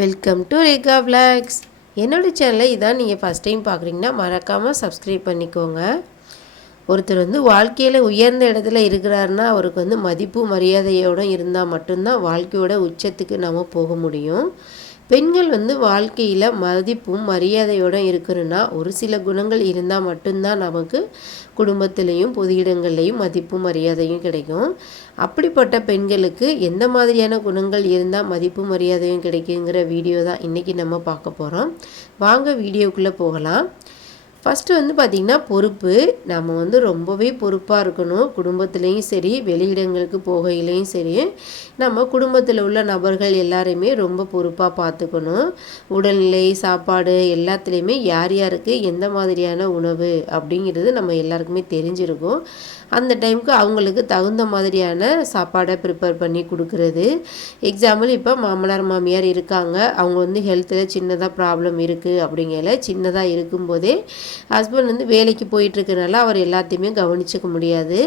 Welcome to Rekha vlogs. என்னோடய சேனலை இதான் நீங்கள் ஃபஸ்ட் டைம் பார்க்குறீங்கன்னா மறக்காமல் சப்ஸ்கிரைப் பண்ணிக்கோங்க. ஒருத்தர் வாழ்க்கையில் உயர்ந்த இடத்துல இருக்கிறாருன்னா அவருக்கு மதிப்பு மரியாதையோடு இருந்தால் மட்டும்தான் வாழ்க்கையோட உச்சத்துக்கு நம்ம போக முடியும். பெண்கள் வாழ்க்கையில் மதிப்பும் மரியாதையோடு இருக்கணும்னா ஒரு சில குணங்கள் இருந்தால் மட்டும்தான் நமக்கு குடும்பத்திலையும் பொது இடங்கள்லையும் மதிப்பும் மரியாதையும் கிடைக்கும். அப்படிப்பட்ட பெண்களுக்கு எந்த மாதிரியான குணங்கள் இருந்தால் மதிப்பு மரியாதையும் கிடைக்குங்கிற வீடியோ தான் இன்றைக்கி நம்ம பார்க்க போகிறோம். வாங்க வீடியோக்குள்ளே போகலாம். ஃபஸ்ட்டு பார்த்திங்கன்னா பொறுப்பு. நம்ம ரொம்பவே பொறுப்பாக இருக்கணும். குடும்பத்துலேயும் சரி வெளியிடங்களுக்கு போகையிலையும் சரி நம்ம குடும்பத்தில் உள்ள நபர்கள் எல்லாரையுமே ரொம்ப பொறுப்பாக பார்த்துக்கணும். உடல்நிலை சாப்பாடு எல்லாத்துலேயுமே யார் யாருக்கு எந்த மாதிரியான உணவு அப்படிங்கிறது நம்ம எல்லாருக்குமே தெரிஞ்சிருக்கும். அந்த டைமுக்கு அவங்களுக்கு தகுந்த மாதிரியான சாப்பாடை ப்ரிப்பேர் பண்ணி கொடுக்குறது. எக்ஸாம்பிள் இப்போ மாமனார் மாமியார் இருக்காங்க, அவங்க ஹெல்த்தில் சின்னதாக ப்ராப்ளம் இருக்குது அப்படிங்கல சின்னதாக இருக்கும்போதே ஹஸ்பண்ட் வேலைக்கு போயிட்டுருக்கனால அவர் எல்லாத்தையுமே கவனிச்சிக்க முடியாது.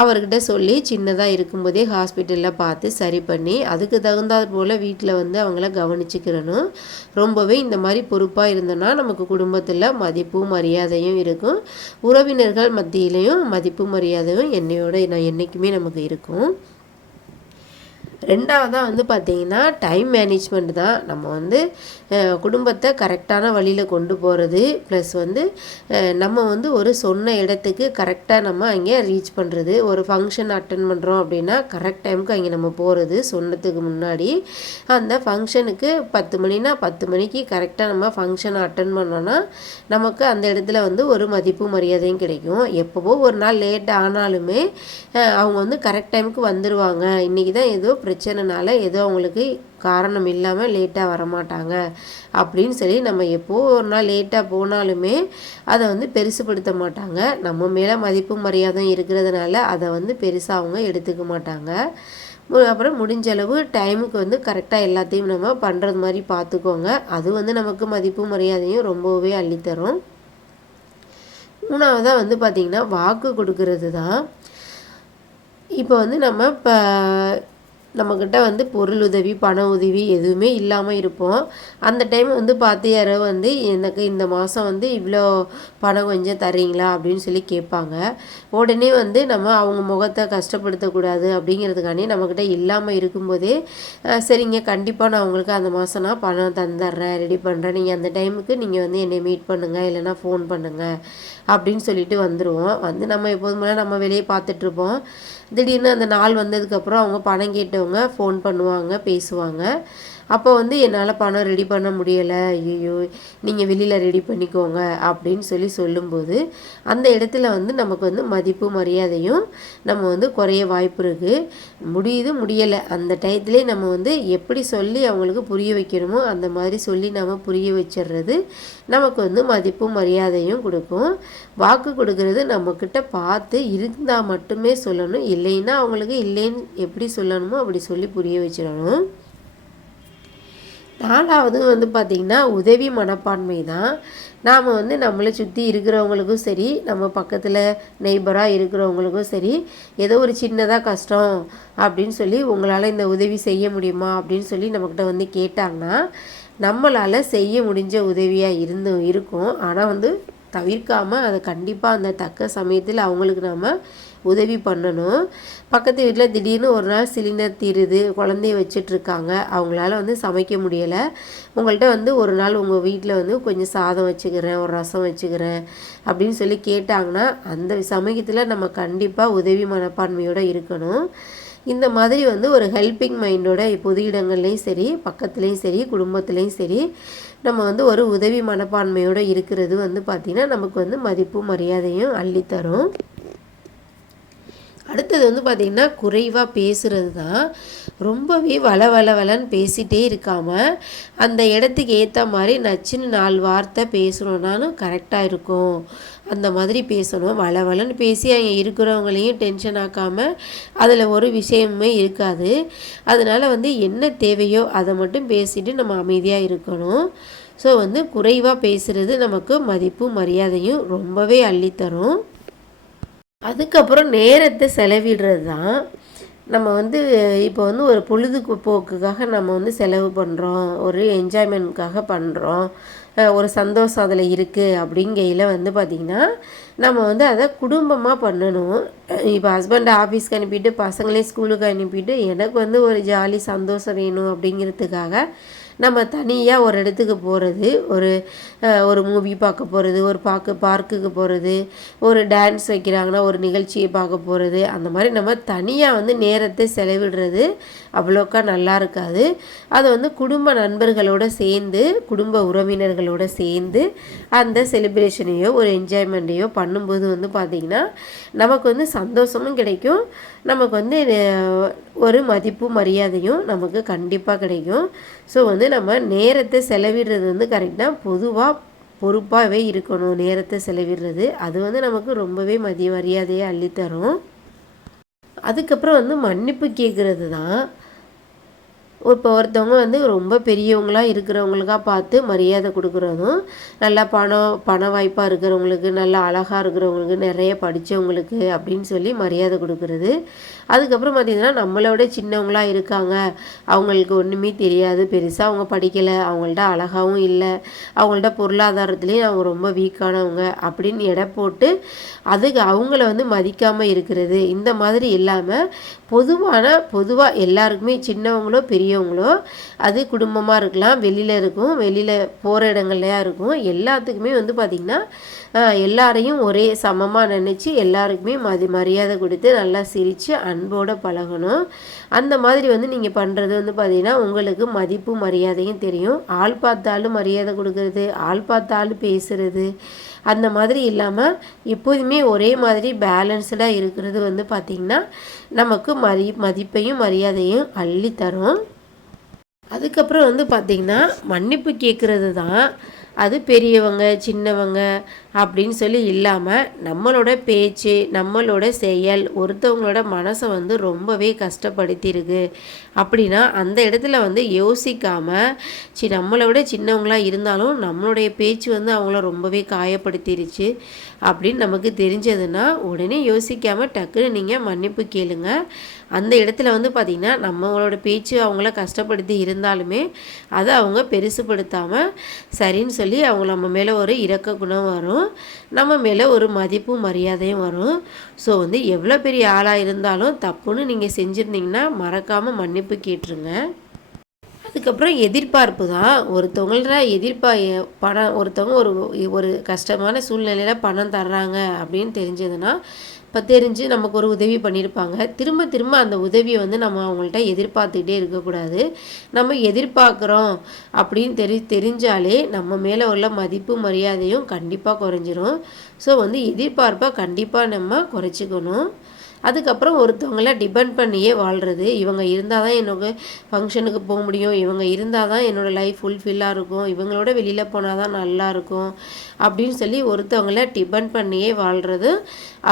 அவர்கிட்ட சொல்லி சின்னதாக இருக்கும்போதே ஹாஸ்பிட்டலில் பார்த்து சரி பண்ணி அதுக்கு தகுந்தாற் போல் வீட்டில் அவங்கள கவனிச்சிக்கிறணும். ரொம்பவே இந்த மாதிரி பொறுப்பாக இருந்தோன்னா நமக்கு குடும்பத்தில் மதிப்பும் மரியாதையும் இருக்கும். உறவினர்கள் மத்தியிலையும் மதிப்பு மரியாதையும் நான் என்றைக்குமே நமக்கு இருக்கும். ரெண்டாவதாக பார்த்திங்கன்னா டைம் மேனேஜ்மெண்ட் தான். நம்ம குடும்பத்தை கரெக்டான வழியில் கொண்டு போகிறது. ப்ளஸ் நம்ம ஒரு சொன்ன இடத்துக்கு கரெக்டாக நம்ம அங்கே ரீச் பண்ணுறது. ஒரு ஃபங்க்ஷன் அட்டன் பண்ணுறோம் அப்படின்னா கரெக்ட் டைமுக்கு அங்கே நம்ம போகிறது சொன்னதுக்கு முன்னாடி. அந்த ஃபங்க்ஷனுக்கு 10 மணினா 10 மணிக்கு கரெக்டாக நம்ம ஃபங்க்ஷனை அட்டன் பண்ணோன்னா நமக்கு அந்த இடத்துல ஒரு மதிப்பு மரியாதையும் கிடைக்கும். எப்போவோ ஒரு நாள் லேட் ஆனாலுமே அவங்க கரெக்ட் டைமுக்கு வந்துடுவாங்க. இன்றைக்கி தான் ஏதோ பிரச்சனைனால ஏதோ அவங்களுக்கு காரணம் இல்லாமல் லேட்டாக வரமாட்டாங்க அப்படின்னு சொல்லி நம்ம எப்போ ஒரு நாள் லேட்டாக போனாலுமே அதை பெருசுப்படுத்த மாட்டாங்க. நம்ம மேலே மதிப்பு மரியாதை இருக்கிறதுனால அதை பெருசாக அவங்க எடுத்துக்க மாட்டாங்க. அப்புறம் முடிஞ்ச அளவு டைமுக்கு கரெக்டாக எல்லாத்தையும் நம்ம பண்ணுறது மாதிரி பார்த்துக்கோங்க. அது நமக்கு மதிப்பு மரியாதையும் ரொம்பவே அள்ளித்தரும். மூணாவதாக பார்த்திங்கன்னா வாக்கு கொடுக்கறது தான். இப்போ நம்மக்கிட்ட பொருள் உதவி பண உதவி எதுவுமே இல்லாமல் இருப்போம். அந்த டைம் பார்த்து யாரோ எனக்கு இந்த மாதம் இவ்வளோ பணம் கொஞ்சம் தரீங்களா அப்படின்னு சொல்லி கேட்பாங்க. உடனே நம்ம அவங்க முகத்தை கஷ்டப்படுத்தக்கூடாது அப்படிங்கிறதுக்காண்டி நம்மக்கிட்ட இல்லாமல் இருக்கும்போதே சரிங்க கண்டிப்பாக நான் உங்களுக்கு அந்த மாதம் நான் பணம் தந்துடுறேன், ரெடி பண்ணுறேன், நீங்கள் அந்த டைமுக்கு நீங்கள் என்னை மீட் பண்ணுங்கள் இல்லைனா ஃபோன் பண்ணுங்கள் அப்படின்னு சொல்லிட்டு வந்துடுவோம். நம்ம எப்போதுமே நம்ம வெளியே பார்த்துட்ருப்போம். திடீர்னு அந்த நாள் வந்ததுக்கப்புறம் அவங்க பணம் கேட்டவங்க ஃபோன் பண்ணுவாங்க, பேசுவாங்க. அப்போ என்னால் பணம் ரெடி பண்ண முடியலை, ஐயோ நீங்கள் வெளியில் ரெடி பண்ணிக்கோங்க அப்படின்னு சொல்லும்போது அந்த இடத்துல நமக்கு மதிப்பு மரியாதையும் நம்ம குறைய வாய்ப்பு இருக்குது. முடியலை அந்த டயத்துலேயே நம்ம எப்படி சொல்லி அவங்களுக்கு புரிய வைக்கணுமோ அந்த மாதிரி சொல்லி நம்ம புரிய வச்சிடுறது நமக்கு மதிப்பு மரியாதையும் கொடுக்கும். வாக்கு கொடுக்கறது நம்மக்கிட்ட பார்த்து இருந்தால் மட்டுமே சொல்லணும். இல்லைன்னா அவங்களுக்கு இல்லைன்னு எப்படி சொல்லணுமோ அப்படி சொல்லி புரிய வச்சிடணும். நாலாவது பார்த்திங்கன்னா உதவி மனப்பான்மை தான். நாம் நம்மளை சுற்றி இருக்கிறவங்களுக்கும் சரி நம்ம பக்கத்தில் நெய்பராக இருக்கிறவங்களுக்கும் சரி ஏதோ ஒரு சின்னதாக கஷ்டம் அப்படின்னு சொல்லி உங்களால் இந்த உதவி செய்ய முடியுமா அப்படின்னு சொல்லி நம்மக்கிட்ட கேட்டாங்கன்னா நம்மளால் செய்ய முடிஞ்ச உதவியாக இருக்கும். ஆனால் தவிர்க்காமல் அதை கண்டிப்பாக அந்த தக்க சமயத்தில் அவங்களுக்கு நம்ம உதவி பண்ணணும். பக்கத்து வீட்டில் திடீர்னு ஒரு நாள் சிலிண்டர் தீருது, குழந்தைய வச்சிட்ருக்காங்க, அவங்களால சமைக்க முடியலை. உங்கள்கிட்ட ஒரு நாள் உங்கள் வீட்டில் கொஞ்சம் சாதம் வச்சுக்கிறேன், ஒரு ரசம் வச்சுக்கிறேன் அப்படின்னு சொல்லி கேட்டாங்கன்னா அந்த சமயத்தில் நம்ம கண்டிப்பாக உதவி மனப்பான்மையோடு இருக்கணும். இந்த மாதிரி ஒரு ஹெல்பிங் மைண்டோட பொது இடங்கள்லையும் சரி பக்கத்துலேயும் சரி குடும்பத்துலேயும் சரி நம்ம ஒரு உதவி மனப்பான்மையோடு இருக்கிறது பார்த்திங்கன்னா நமக்கு மதிப்பு மரியாதையும் அள்ளித்தரும். அடுத்தது பார்த்திங்கன்னா குறைவாக பேசுகிறது தான். ரொம்பவே வளன்னு பேசிகிட்டே இருக்காமல் அந்த இடத்துக்கு ஏற்ற மாதிரி நச்சுன்னு 4 வார்த்தை பேசணுன்னாலும் கரெக்டாக இருக்கும். அந்த மாதிரி பேசணும். வளன்னு பேசி அங்கே இருக்கிறவங்களையும் டென்ஷன் ஆக்காமல் அதில் ஒரு விஷயமுமே இருக்காது. அதனால் என்ன தேவையோ அதை மட்டும் பேசிட்டு நம்ம அமைதியாக இருக்கணும். ஸோ குறைவாக பேசுகிறது நமக்கு மதிப்பு மரியாதையும் ரொம்பவே அள்ளித்தரும். அதுக்கப்புறம் நேரத்தை செலவிடுறது தான். நம்ம வந்து இப்போ வந்து ஒரு பொழுதுபோக்குக்காக நம்ம வந்து செலவு பண்ணுறோம், ஒரு என்ஜாய்மெண்ட்காக பண்ணுறோம், ஒரு சந்தோஷம் அதில் இருக்குது அப்படிங்கையில் வந்து பார்த்திங்கன்னா நம்ம வந்து அதை குடும்பமாக பண்ணணும். இப்போ ஹஸ்பண்ட் ஆஃபீஸ்க்கு அனுப்பிட்டு பசங்களையும் ஸ்கூலுக்கு அனுப்பிட்டு எனக்கு வந்து ஒரு ஜாலி சந்தோஷம் வேணும் அப்படிங்கிறதுக்காக நம்ம தனியாக ஒரு இடத்துக்கு போகிறது, ஒரு மூவி பார்க்க போகிறது, ஒரு பார்க்குக்கு போகிறது, ஒரு டான்ஸ் வைக்கிறாங்கன்னா ஒரு நிகழ்ச்சியை பார்க்க போகிறது, அந்த மாதிரி நம்ம தனியாக வந்து நேரத்தை செலவிடுறது அவ்வளோக்கா நல்லா இருக்காது. அதை வந்து குடும்ப நண்பர்களோடு சேர்ந்து, குடும்ப உறவினர்களோடு சேர்ந்து அந்த செலிப்ரேஷனையோ ஒரு என்ஜாய்மெண்ட்டையோ பண்ணும்போது வந்து பார்த்திங்கன்னா நமக்கு வந்து சந்தோஷமும் கிடைக்கும், நமக்கு வந்து ஒரு மதிப்பு மரியாதையும் நமக்கு கண்டிப்பாக கிடைக்கும். ஸோ வந்து நம்ம நேரத்தை செலவிடுறது வந்து கரெக்டாக பொறுப்பாகவே இருக்கணும். நேரத்தை செலவிடுறது அது வந்து நமக்கு ரொம்பவே மரியாதையை அள்ளித்தரும். அதுக்கப்புறம் வந்து மன்னிப்பு கேட்குறது தான். இப்போ ஒருத்தவங்க வந்து ரொம்ப பெரியவங்களாக இருக்கிறவங்களுக்காக பார்த்து மரியாதை கொடுக்குறதும், நல்லா பண வாய்ப்பாக இருக்கிறவங்களுக்கு, நல்லா அழகாக இருக்கிறவங்களுக்கு, நிறைய படித்தவங்களுக்கு அப்படின்னு சொல்லி மரியாதை கொடுக்குறது. அதுக்கப்புறம் பார்த்திங்கன்னா நம்மளோட சின்னவங்களாக இருக்காங்க, அவங்களுக்கு ஒன்றுமே தெரியாது, பெருசாக அவங்க படிக்கலை, அவங்கள்ட்ட அழகாகவும் இல்லை, அவங்கள்ட்ட பொருளாதாரத்துலேயும் அவங்க ரொம்ப வீக்கானவங்க அப்படின்னு எடை போட்டு அவங்கள வந்து மதிக்காமல் இருக்கிறது. இந்த மாதிரி இல்லாமல் பொதுவாக எல்லாருக்குமே சின்னவங்களோ பெரியவங்களோ அது குடும்பமாக இருக்கலாம், வெளியில் போகிற இடங்கள்லையா இருக்கும், எல்லாத்துக்குமே வந்து பார்த்திங்கன்னா எல்லாரையும் ஒரே சமமாக நினச்சி எல்லாருக்குமே மரியாதை கொடுத்து நல்லா சிரித்து அன்போடு பழகணும். அந்த மாதிரி வந்து நீங்கள் பண்ணுறது வந்து பார்த்திங்கன்னா உங்களுக்கு மதிப்பு மரியாதையும் தெரியும். ஆள் பார்த்தாலும் மரியாதை கொடுக்கறது, ஆள் பார்த்தாலும் பேசுகிறது, அந்த மாதிரி இல்லாமல் எப்போதுமே ஒரே மாதிரி பேலன்ஸ்டாக இருக்கிறது வந்து பார்த்திங்கன்னா நமக்கு மதிப்பையும் மரியாதையும் அள்ளி தரும். அதுக்கப்புறம் வந்து பார்த்திங்கன்னா மன்னிப்பு கேட்குறது தான். அது பெரியவங்க சின்னவங்க அப்படின்னு சொல்லி இல்லாமல் நம்மளோட பேச்சு, நம்மளோட செயல் ஒருத்தவங்களோட மனசை வந்து ரொம்பவே கஷ்டப்படுத்தியிருக்கு அப்படின்னா அந்த இடத்துல வந்து யோசிக்காமல் நம்மளை விட சின்னவங்களாக இருந்தாலும் நம்மளுடைய பேச்சு வந்து அவங்கள ரொம்பவே காயப்படுத்திருச்சு அப்படின்னு நமக்கு தெரிஞ்சதுன்னா உடனே யோசிக்காமல் டக்குன்னு நீங்கள் மன்னிப்பு கேளுங்க. அந்த இடத்துல வந்து பார்த்திங்கன்னா நம்மளோட பேச்சு அவங்கள கஷ்டப்படுத்தி இருந்தாலுமே அதை அவங்க பெருசுப்படுத்தாமல் சரின்னு சொல்லி அவங்க நம்ம மேலே ஒரு இரக்க குணம் வரும், நம்ம மேலே ஒரு மதிப்பும் மரியாதையும் வரும். ஸோ வந்து எவ்வளோ பெரிய ஆளாக இருந்தாலும் தப்புன்னு நீங்கள் செஞ்சுருந்தீங்கன்னா மறக்காமல் மன்னிப்பு கேட்டுருங்க. அதுக்கப்புறம் எதிர்பார்ப்பு தான். ஒருத்தவங்க ஒரு கஷ்டமான சூழ்நிலையில் பணம் தர்றாங்க அப்படின்னு தெரிஞ்சதுன்னா இப்போ தெரிஞ்சு நமக்கு ஒரு உதவி பண்ணியிருப்பாங்க, திரும்ப அந்த உதவியை வந்து நம்ம அவங்கள்ட்ட எதிர்பார்த்துக்கிட்டே இருக்கக்கூடாது. நம்ம எதிர்பார்க்குறோம் அப்படின்னு தெரிஞ்சாலே நம்ம மேலே உள்ள மதிப்பு மரியாதையும் கண்டிப்பாக குறைஞ்சிரும். ஸோ வந்து எதிர்பார்ப்பை கண்டிப்பாக நம்ம குறைச்சிக்கணும். அதுக்கப்புறம் ஒருத்தவங்கள டிபெண்ட் பண்ணியே வாழ்கிறது, இவங்க இருந்தால் தான் என்னோட ஃபங்க்ஷனுக்கு போக முடியும், இவங்க இருந்தால் தான் என்னோடய லைஃப் ஃபுல்ஃபில்லாக இருக்கும், இவங்களோட வெளியில் போனால் தான் நல்லாயிருக்கும் அப்படின்னு சொல்லி ஒருத்தவங்கள டிபெண்ட் பண்ணியே வாழ்கிறது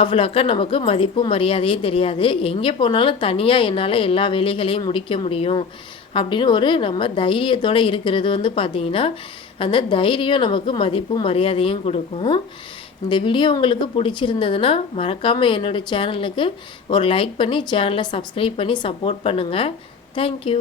அவ்வளோக்கா நமக்கு மதிப்பும் மரியாதையும் தெரியாது. எங்கே போனாலும் தனியாக என்னால் எல்லா வேலைகளையும் முடிக்க முடியும் அப்படின்னு நம்ம தைரியத்தோடு இருக்கிறது வந்து பார்த்திங்கன்னா அந்த தைரியம் நமக்கு மதிப்பும் மரியாதையும் கொடுக்கும். இந்த வீடியோ உங்களுக்கு பிடிச்சிருந்ததுன்னா மறக்காமல் என்னோடய சேனலுக்கு ஒரு லைக் பண்ணி சேனலை சப்ஸ்கிரைப் பண்ணி சப்போர்ட் பண்ணுங்கள். தேங்க்யூ.